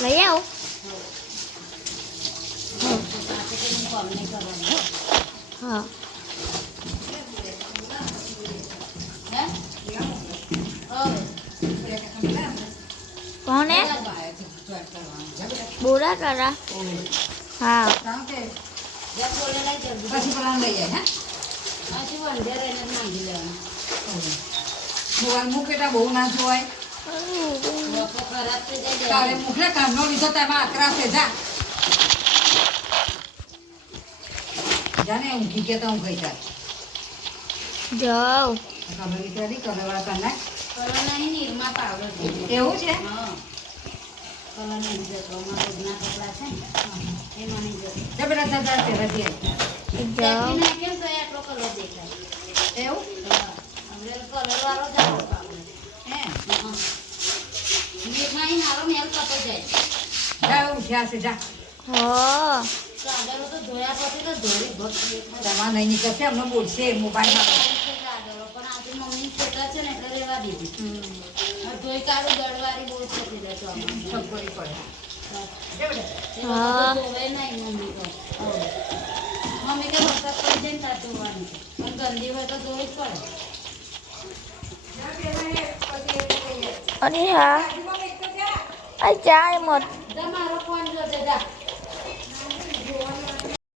લઈ આવો. હા કોને બોલા કરા હા મૂકેટા બહુ ના જોવાય તારે મુખલે કામનો લીધો તેમાં અકરા છે જા જાને ઊંઘી કે તો હું ગઈ જા જાઓ કલર કરી કલર તને કલર નહીં નિરમા પાવડર એવું છે હા કલર નહીં જતો અમારા રોજના કપડા છે ને એમાં નહીં જતો જા બેટા જા જા તે રજી જાઓ કેમ તો આટલો કલર દેખાય એવું આપણે કલર વાળો જ આવડો પાવડર હે નિરમા અહીં મારો મેલ કપાઈ જાય જા ઉઠ્યા છે જા હા ચાદરો તો ધોયા પછી તો ધોરી ભર તમારે નહીં નીકળશે અમને બોલશે મોબાઈલમાં ચાદરો પણ આજે મમ્મી છોટા છે ને એટલે રહેવા દીધી ધોઈ કાઢું દળવારી બહુ થતી રહેતો સગવડી પડે હા ધોવે નહીં મમ્મી તો મમ્મી કે વરસાદ પડી જાય ને તાર ધોવાની પણ ગંદી હોય તો ધોઈ જ પડે અને હા આ ચાય મત